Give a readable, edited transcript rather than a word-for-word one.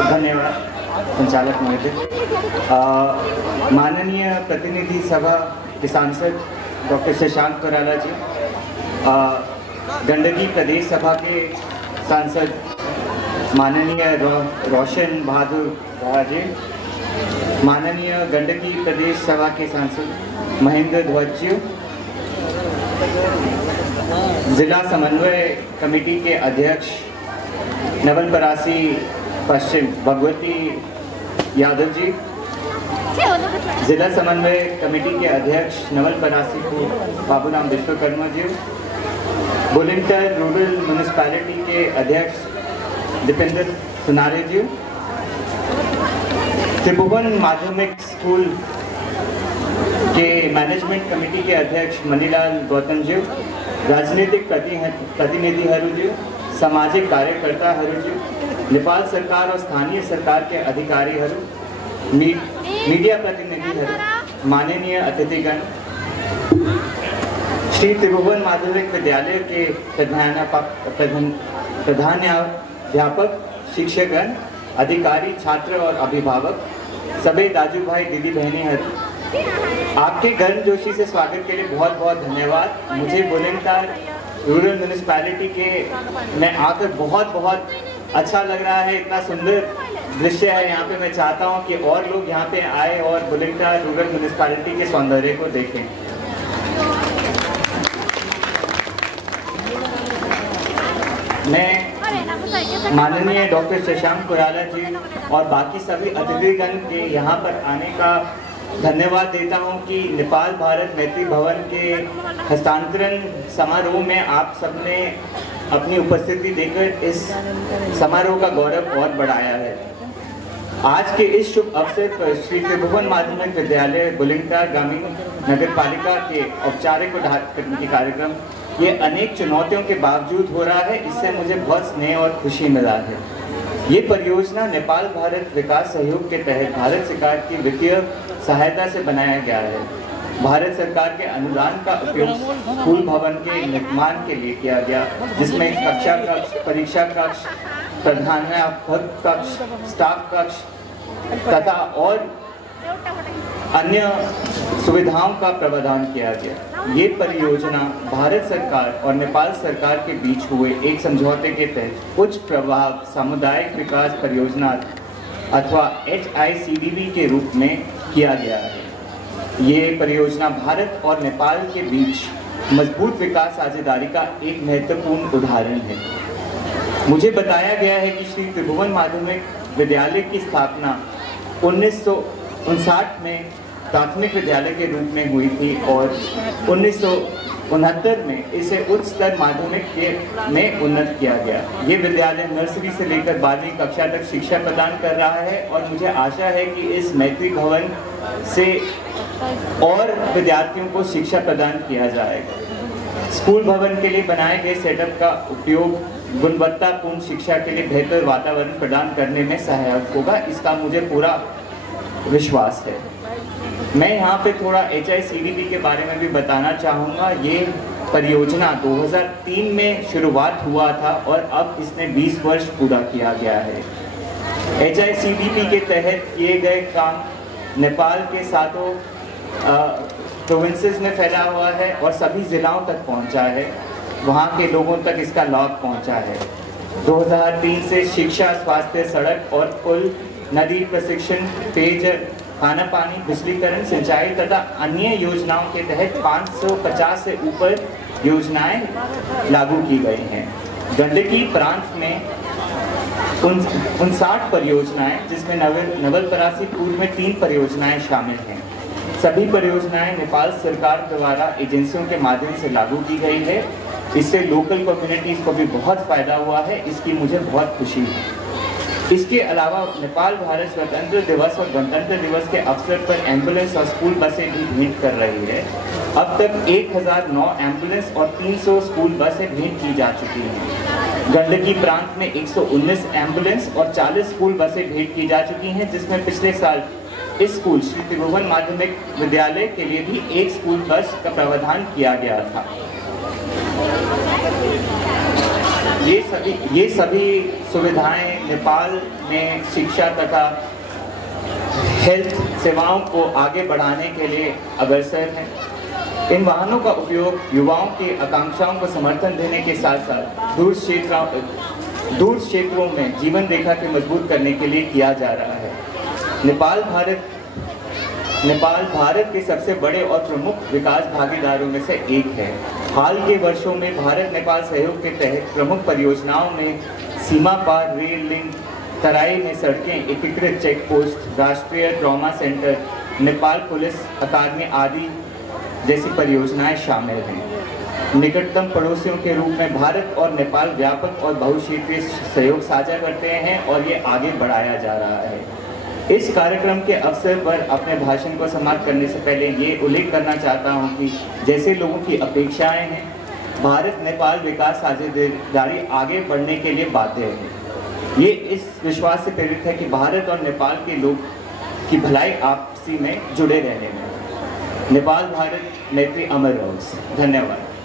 धन्यवाद संचालक महोदय। माननीय प्रतिनिधि सभा के सांसद डॉक्टर शशांक कोराला जी, गंडकी प्रदेश सभा के सांसद माननीय रोशन बहादुर जी, माननीय गंडकी प्रदेश सभा के सांसद महेंद्र ध्वज जी, जिला समन्वय कमेटी के अध्यक्ष नवलपरासी पश्चिम भगवती यादव जी, जिला समन्वय कमेटी के अध्यक्ष नवलपरासी पूर्व बाबूराम विश्वकर्मा जी, बुलिंटर रूरल म्यूनिसिपैलिटी के अध्यक्ष दीपेंद्र सुनारे जी, त्रिभुवन माध्यमिक स्कूल के मैनेजमेंट कमेटी के अध्यक्ष मनीलाल गौतम जी, राजनीतिक प्रतिनिधि हरू जी, सामाजिक कार्यकर्ता हरू जी, नेपाल सरकार और स्थानीय सरकार के अधिकारी हरू, मीडिया प्रतिनिधि हरू, माननीय अतिथिगण, श्री त्रिभुवन माध्यमिक विद्यालय के प्रधानाध्यापक, शिक्षकगण, अधिकारी, छात्र और अभिभावक, सभी दाजू भाई दीदी बहनी हरू, आपके गर्मजोशी से स्वागत के लिए बहुत बहुत धन्यवाद। मुझे बुलंदशहर रूरल म्यूनिसिपैलिटी के में आकर बहुत अच्छा लग रहा है। इतना सुंदर दृश्य है यहाँ पे। मैं चाहता हूँ कि और लोग यहाँ पे आए और बुलंदशहर रूरल म्यूनिसिपैलिटी के सौंदर्य को देखें। मैं माननीय डॉक्टर शशांक कोराला जी और बाकी सभी अतिथिगण के यहाँ पर आने का धन्यवाद देता हूँ कि नेपाल भारत मैत्री भवन के हस्तांतरण समारोह में आप सबने अपनी उपस्थिति देकर इस समारोह का गौरव और बढ़ाया है। आज के इस शुभ अवसर पर श्री त्रिभुवन माध्यमिक विद्यालय बुलंदशहर ग्रामीण नगर पालिका के औपचारिक उद्घाटन के कार्यक्रम ये अनेक चुनौतियों के बावजूद हो रहा है। इससे मुझे बहुत स्नेह और खुशी मिला है। ये परियोजना नेपाल भारत विकास सहयोग के तहत भारत सरकार की वित्तीय सहायता से बनाया गया है। भारत सरकार के अनुदान का उपयोग स्कूल भवन के निर्माण के लिए किया गया, जिसमें कक्षा कक्ष, परीक्षा कक्ष, प्रधानाध्यापक कक्ष, स्टाफ कक्ष तथा और अन्य सुविधाओं का प्रावधान किया गया। ये परियोजना भारत सरकार और नेपाल सरकार के बीच हुए एक समझौते के तहत उच्च प्रभाव सामुदायिक विकास परियोजना अथवा HICDB के रूप में किया गया है। ये परियोजना भारत और नेपाल के बीच मजबूत विकास साझेदारी का एक महत्वपूर्ण उदाहरण है। मुझे बताया गया है कि श्री त्रिभुवन माध्यमिक विद्यालय की स्थापना 1959 में प्राथमिक विद्यालय के रूप में हुई थी और 1969 में इसे उच्च स्तर माध्यमिक में उन्नत किया गया। ये विद्यालय नर्सरी से लेकर 12वीं कक्षा तक शिक्षा प्रदान कर रहा है और मुझे आशा है कि इस मैत्री भवन से और विद्यार्थियों को शिक्षा प्रदान किया जाएगा। स्कूल भवन के लिए बनाए गए सेटअप का उपयोग गुणवत्तापूर्ण शिक्षा के लिए बेहतर वातावरण प्रदान करने में सहायक होगा, इसका मुझे पूरा विश्वास है। मैं यहाँ पे थोड़ा HICDB के बारे में भी बताना चाहूँगा। ये परियोजना 2003 में शुरुआत हुआ था और अब इसने 20 वर्ष पूरा किया गया है। HICDB के तहत किए गए काम नेपाल के सातों प्रोविंसेस में फैला हुआ है और सभी जिलाओं तक पहुँचा है। वहाँ के लोगों तक इसका लाभ पहुँचा है। 2003 से शिक्षा, स्वास्थ्य, सड़क और पुल, नदी प्रशिक्षण, पेयजल, खाना पानी, बिजलीकरण, सिंचाई तथा अन्य योजनाओं के तहत 550 से ऊपर योजनाएं लागू की गई हैं। गंडकी प्रांत में 59 परियोजनाएं, जिसमें नवलपरासी पूर्व में 3 परियोजनाएं शामिल हैं। सभी परियोजनाएं नेपाल सरकार द्वारा एजेंसियों के माध्यम से लागू की गई है। इससे लोकल कम्युनिटीज को भी बहुत फायदा हुआ है, इसकी मुझे बहुत खुशी है। इसके अलावा नेपाल भारत स्वतंत्र दिवस और गणतंत्र दिवस के अवसर पर एम्बुलेंस और स्कूल बसें भी भेंट कर रही है। अब तक 1009 एम्बुलेंस और 300 स्कूल बसें भेंट की जा चुकी हैं। गंडकी प्रांत में 119 एम्बुलेंस और 40 स्कूल बसें भेंट की जा चुकी हैं, जिसमें पिछले साल इस स्कूल श्री त्रिभुवन माध्यमिक विद्यालय के लिए भी एक स्कूल बस का प्रावधान किया गया था। ये सभी सुविधाएं नेपाल में शिक्षा तथा हेल्थ सेवाओं को आगे बढ़ाने के लिए अग्रसर हैं। इन वाहनों का उपयोग युवाओं की आकांक्षाओं को समर्थन देने के साथ साथ दूर क्षेत्रों में जीवन रेखा के मजबूत करने के लिए किया जा रहा है। नेपाल भारत के सबसे बड़े और प्रमुख विकास भागीदारों में से एक है। हाल के वर्षों में भारत नेपाल सहयोग के तहत प्रमुख परियोजनाओं में सीमा पार रेल लिंक, तराई में सड़कें, एकीकृत चेक पोस्ट, राष्ट्रीय ट्रॉमा सेंटर, नेपाल पुलिस अकादमी आदि जैसी परियोजनाएं शामिल हैं। निकटतम पड़ोसियों के रूप में भारत और नेपाल व्यापक और बहुक्षेत्रीय सहयोग साझा करते हैं और ये आगे बढ़ाया जा रहा है। इस कार्यक्रम के अवसर पर अपने भाषण को समाप्त करने से पहले ये उल्लेख करना चाहता हूँ कि जैसे लोगों की अपेक्षाएं हैं, भारत नेपाल विकास साझेदारी आगे बढ़ने के लिए बाध्य है। ये इस विश्वास से प्रेरित है कि भारत और नेपाल के लोग की भलाई आपसी में जुड़े रहने में। नेपाल भारत मैत्री अमर रहो। धन्यवाद।